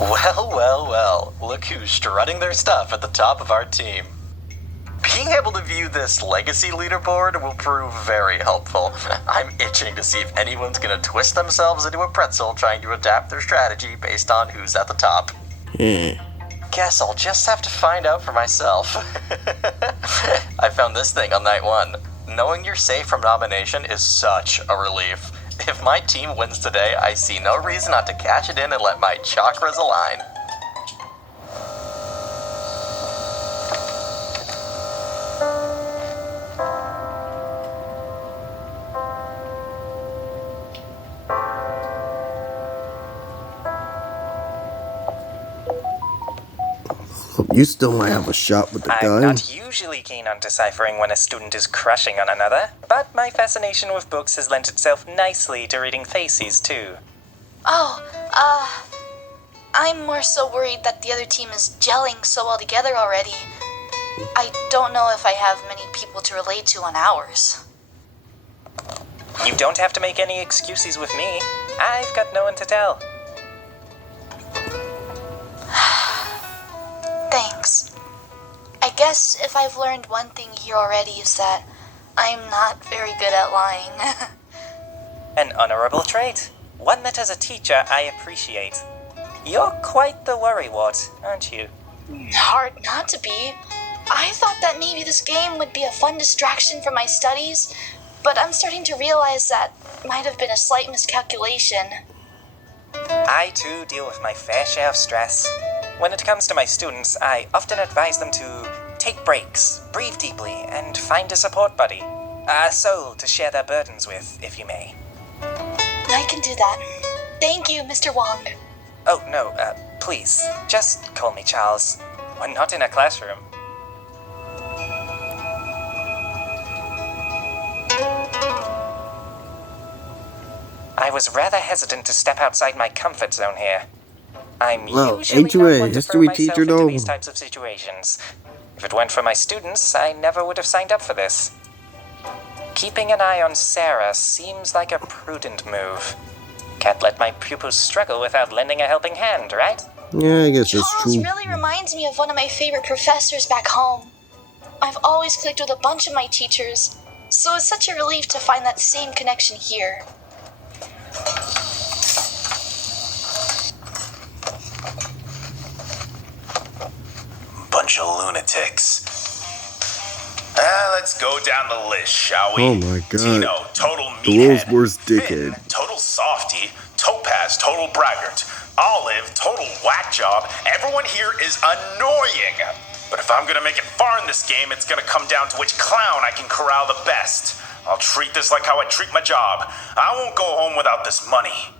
Well, well, well, look who's strutting their stuff at the top of our team. Being able to view this legacy leaderboard will prove very helpful. I'm itching to see if anyone's gonna twist themselves into a pretzel trying to adapt their strategy based on who's at the top. Guess I'll just have to find out for myself. I found this thing on night 1. Knowing you're safe from nomination is such a relief. If my team wins today, I see no reason not to cash it in and let my chakras align. You still might have a shot with the I'm gun. not usually keen on deciphering when a student is crushing on another, but my fascination with books has lent itself nicely to reading faces, too. I'm more so worried that the other team is gelling so well together already. I don't know if I have many people to relate to on ours. You don't have to make any excuses with me. I've got no one to tell. Thanks. I guess if I've learned one thing here already is that I'm not very good at lying. An honorable trait. One that as a teacher I appreciate. You're quite the worrywart, aren't you? Hard not to be. I thought that maybe this game would be a fun distraction from my studies, but I'm starting to realize that might have been a slight miscalculation. I too deal with my fair share of stress. When it comes to my students, I often advise them to take breaks, breathe deeply, and find a support buddy. A soul to share their burdens with, if you may. I can do that. Thank you, Mr. Wong. Oh, no, please, just call me Charles. We're not in a classroom. I was rather hesitant to step outside my comfort zone here. I'm usually ain't you not a one to history throw teacher, myself into though? these types of situations. If it weren't for my students, I never would have signed up for this. Keeping an eye on Sarah seems like a prudent move. Can't let my pupils struggle without lending a helping hand, right? Yeah, I guess that's Charles true. really reminds me of one of my favorite professors back home. I've always clicked with a bunch of my teachers, so it's such a relief to find that same connection here. Bunch of lunatics. Let's go down the list, shall we? Oh my god. Tino, total The world's meathead. worst Finn, dickhead. total softy. Topaz, total braggart. Olive, total whack job. Everyone here is annoying. But if I'm gonna make it far in this game, it's gonna come down to which clown I can corral the best. I'll treat this like how I treat my job. I won't go home without this money.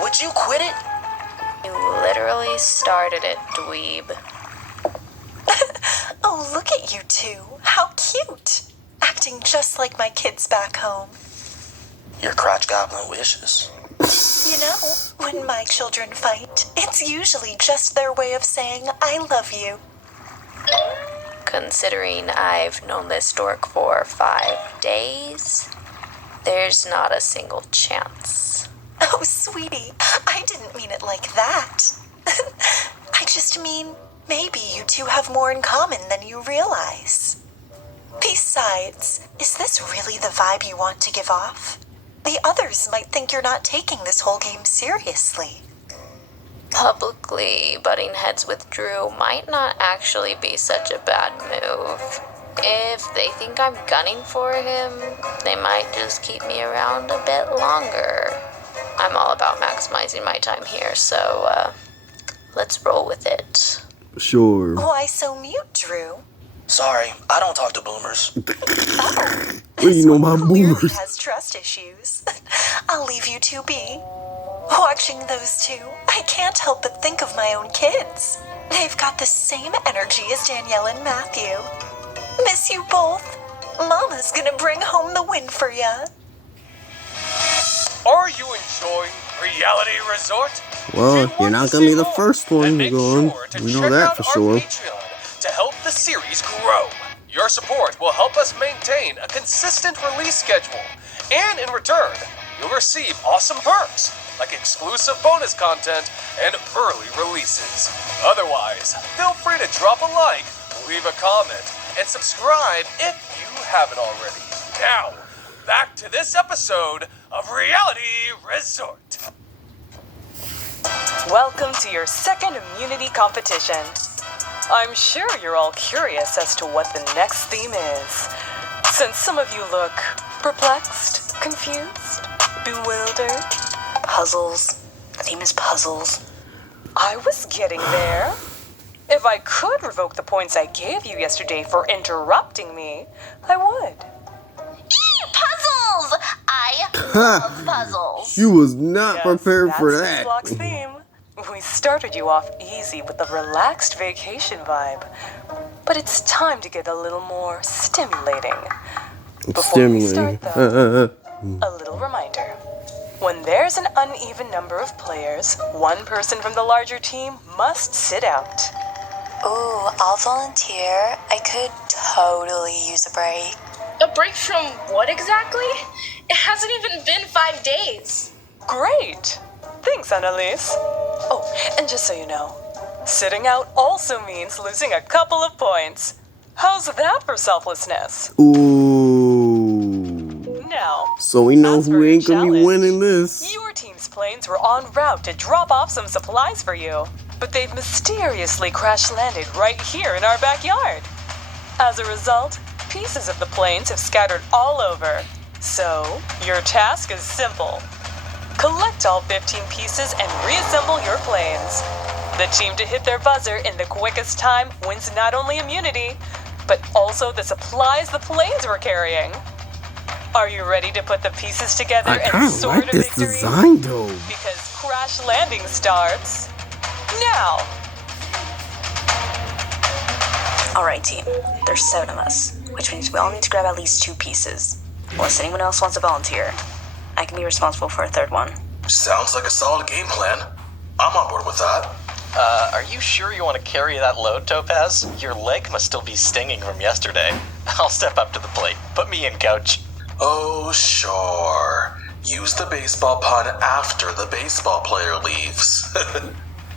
Would you quit it? You literally started it, dweeb. Oh, look at you two. How cute. Acting just like my kids back home. Your crotch goblin wishes. You know, when my children fight, it's usually just their way of saying, I love you. Considering I've known this dork for 5 days, there's not a single chance. Oh, sweetie, I didn't mean it like that. I just mean, maybe you two have more in common than you realize. Besides, is this really the vibe you want to give off? The others might think you're not taking this whole game seriously. Publicly butting heads with Drew might not actually be such a bad move. If they think I'm gunning for him, they might just keep me around a bit longer. I'm all about maximizing my time here, so let's roll with it. Sure. Why so mute, Drew? Sorry, I don't talk to boomers. Oh, What do you know about clearly boomers? has trust issues. I'll leave you two be. Watching those two, I can't help but think of my own kids. They've got the same energy as Danielle and Matthew. Miss you both. Mama's gonna bring home the win for ya. Are you enjoying Reality Resort? Well, Do you you're want not to gonna see be the more? first Then one make going. sure to We know check that out for our sure. Patreon to help the series grow. Your support will help us maintain a consistent release schedule, and in return, you'll receive awesome perks like exclusive bonus content and early releases. Otherwise, feel free to drop a like, leave a comment, and subscribe if you haven't already. Now, back to this episode of Reality Resort. Welcome to your second immunity competition. I'm sure you're all curious as to what the next theme is. Since some of you look perplexed, confused, bewildered. Puzzles. The theme is puzzles. I was getting there. If I could revoke the points I gave you yesterday for interrupting me, I would. Puzzles! I love puzzles. She was not Yes, prepared for that's that. Block's theme. We started you off easy with a relaxed vacation vibe, but it's time to get a little more stimulating. Before we start, though, a little reminder. When there's an uneven number of players, one person from the larger team must sit out. Ooh, I'll volunteer. I could totally use a break. A break from what exactly? It hasn't even been 5 days. Great! Thanks, Annalise. Oh, and just so you know, sitting out also means losing a couple of points. How's that for selflessness? Ooh. Now, So we know as who for your ain't gonna be challenge, winning this. Your team's planes were en route to drop off some supplies for you, but they've mysteriously crash-landed right here in our backyard. As a result, pieces of the planes have scattered all over. So, your task is simple. Collect all 15 pieces and reassemble your planes. The team to hit their buzzer in the quickest time wins not only immunity, but also the supplies the planes were carrying. Are you ready to put the pieces together I and kind of soar like to this victory? design though. Because crash landing starts now. Alright, team. There's 7 of us, which means we all need to grab at least 2 pieces. Unless anyone else wants to volunteer, I can be responsible for a third one. Sounds like a solid game plan. I'm on board with that. Are you sure you want to carry that load, Topaz? Your leg must still be stinging from yesterday. I'll step up to the plate. Put me in, coach. Oh, sure. Use the baseball pun after the baseball player leaves.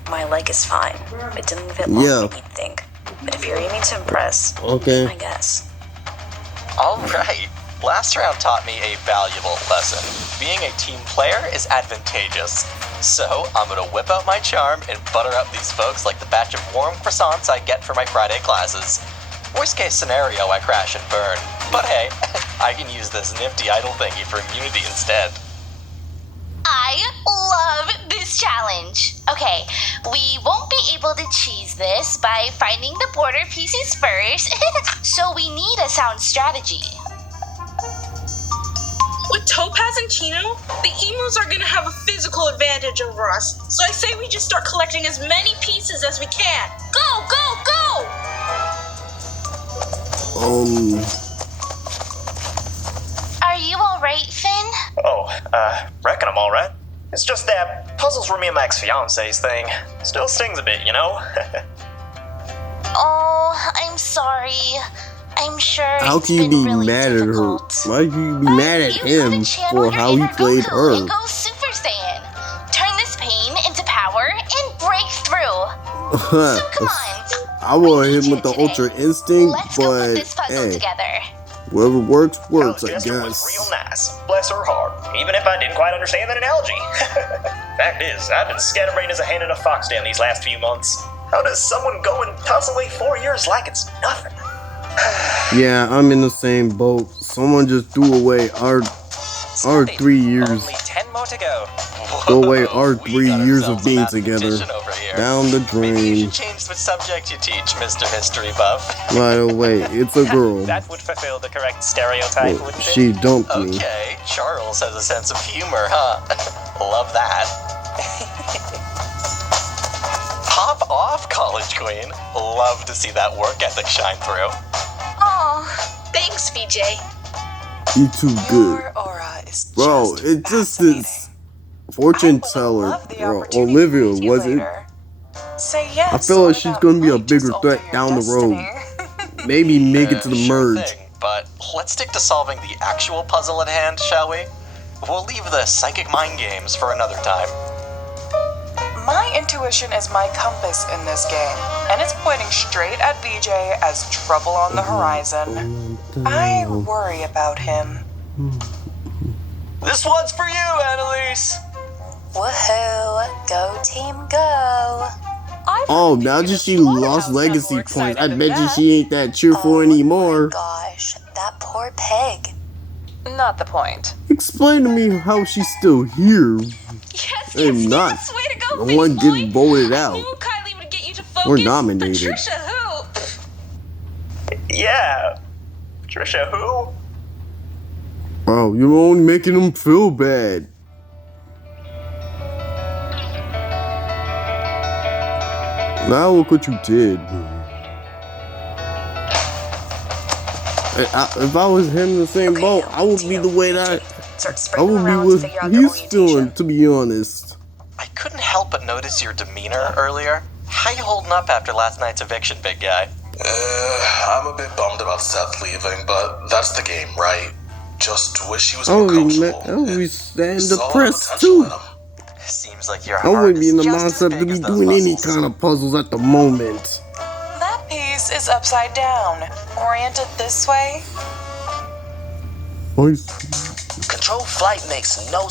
My leg is fine. It didn't fit longer Yeah. than you'd think. But if you're aiming to impress, Okay. I guess. Alright. Last round taught me a valuable lesson. Being a team player is advantageous. So, I'm gonna whip out my charm and butter up these folks like the batch of warm croissants I get for my Friday classes. Worst case scenario, I crash and burn. But hey, I can use this nifty idle thingy for immunity instead. I love this challenge. Okay, we won't be able to cheese this by finding the border pieces first, so we need a sound strategy. With Topaz and Chino, the emos are gonna have a physical advantage over us. So I say we just start collecting as many pieces as we can. Go, go, go! Are you alright, Finn? Oh, reckon I'm alright. It's just that puzzles were me and my ex-fiance's thing. Still stings a bit, you know? Oh, I'm sorry. I'm sure How it's can you been be really mad at her? difficult. Why can you be mad at him for how he played her? And go Super Saiyan. Turn this pain into power and break through. So come on. I want him with the Ultra Instinct, Let's go put but this puzzle hey, together. whatever works, works, I Gesture was guess. real nice. Bless her heart. Even if I didn't quite understand that analogy. Fact is, I've been scatterbrained as a hen in a fox den these last few months. How does someone go and toss away 4 years like it's nothing? Yeah, I'm in the same boat. Someone just threw away our 3 years. Only 10 more to go. Throw away our 3 years of being together. Over here. Down the Maybe you drain. should change the subject you teach, Mr. History Buff. By the way, it's a girl. That would fulfill the correct stereotype, Well, wouldn't she it? dumped me. Okay, Charles has a sense of humor, huh? Love that. Pop off, College Queen. Love to see that work ethic shine through. Aw, thanks, VJ. You too good. Your aura is Bro, just it's just fascinating. this fortune I would teller. love the Bro, opportunity Olivia, to meet you was it? later. Say yes. I feel like or she's that gonna be a might just bigger alter threat your down the road. destiny. Maybe make it to the Sure merge. thing, but let's stick to solving the actual puzzle at hand, shall we? We'll leave the psychic mind games for another time. My intuition is my compass in this game, and it's pointing straight at VJ as trouble on the horizon. I worry about him. This one's for you, Annalise! Woohoo! Go team, go! Oh, now that she lost legacy points, I bet you she ain't that cheerful anymore. Gosh, that poor pig. Not the point. Explain to me how she's still here. And not way to go, the one getting voted I out knew Kylie would get you to focus. or nominated. Patricia who? Yeah. Patricia who? Bro, you're only making them feel bad. Now look what you did. If I was him in the same boat, I would be the way that I would be with he's feeling, to be honest. I couldn't help but notice your demeanor earlier. How you holding up after last night's eviction, big guy? I'm a bit bummed about Seth leaving, but that's the game, right? Just wish he was more coachable. I would be staying Saw the depressed potential too. in him. Seems like your I heart wouldn't be is in the just as mindset to big be as those doing any muscles. kind of puzzles at the moment. That piece is upside down. Oriented this way? Nice. Control flight makes no